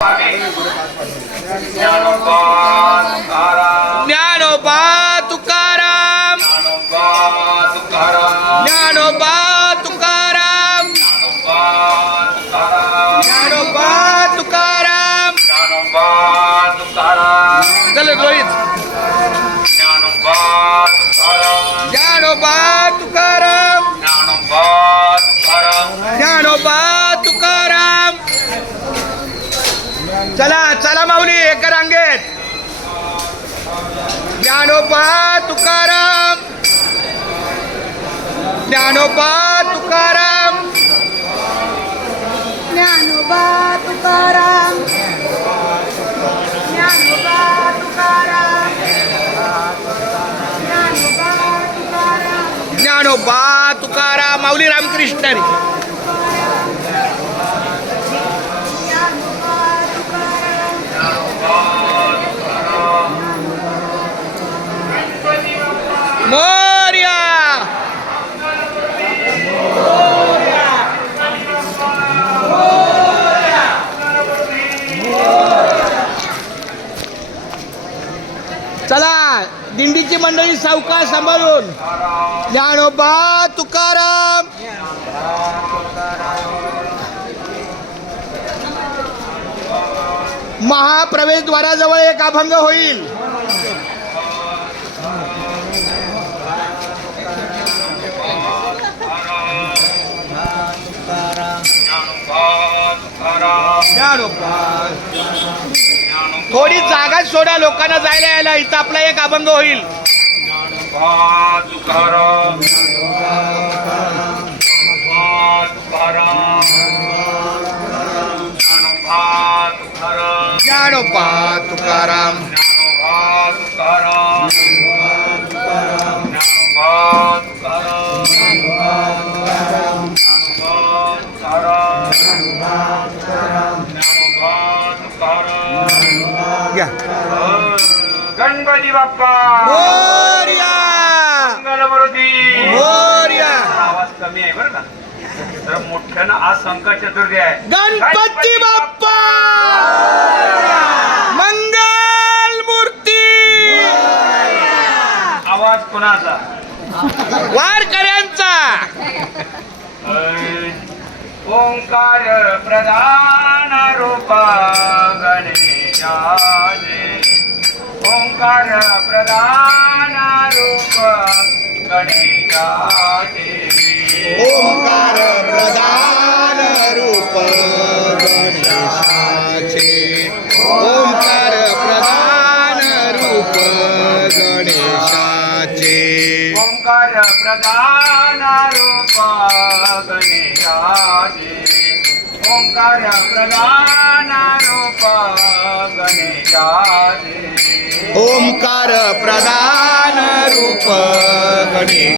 ज्ञानोबा तुकाराम, ज्ञानोबा तुकाराम, ज्ञानोबा तुकाराम, चल रोहित, ज्ञानोबा तुकाराम, ज्ञानोबा तुकाराम. चला चला माऊली एका रांगेत. ज्ञानोबा तुकाराम, ज्ञानोबा तुकाराम, ज्ञानोबा तुकाराम, ज्ञानोबा तुकाराम, ज्ञानोबा तुकाराम, ज्ञानोबा तुकाराम. माऊली रामकृष्ण हरी. मोरया. चला दिंडीची मंडळी सावकाश सांभाळून. ज्ञानोबा तुकाराम, महाप्रवेशद्वाराजवळ एक अभंग होईल. थोडी जागा सोडा लोकांना जायला यायला. इथं आपला एक अभंग होईल. ज्ञानोबा तुकाराम, गणपती बाप्पा मोरया, मंगलमूर्ती मोरया. आवाज कमी आहे बरं का, तर मोठ्यानं आज संकट चतुर्थी आहे. गणपती बाप्पा मंगल मूर्ती. आवाज कोणाचा? वारकऱ्यांचा. ओंकार प्रधान रूपा गणेशाने, ओंकार प्रधान रूप गणेशाने, ओंकार प्रधान रूप गणेशाचे, ओंकार प्रधान रूप गणेशाचे, ओंकार प्रधान रूप गणेशाने, ओंकार प्रधान रूप गणेशाने, ओंकार प्रधान रूप गणेश.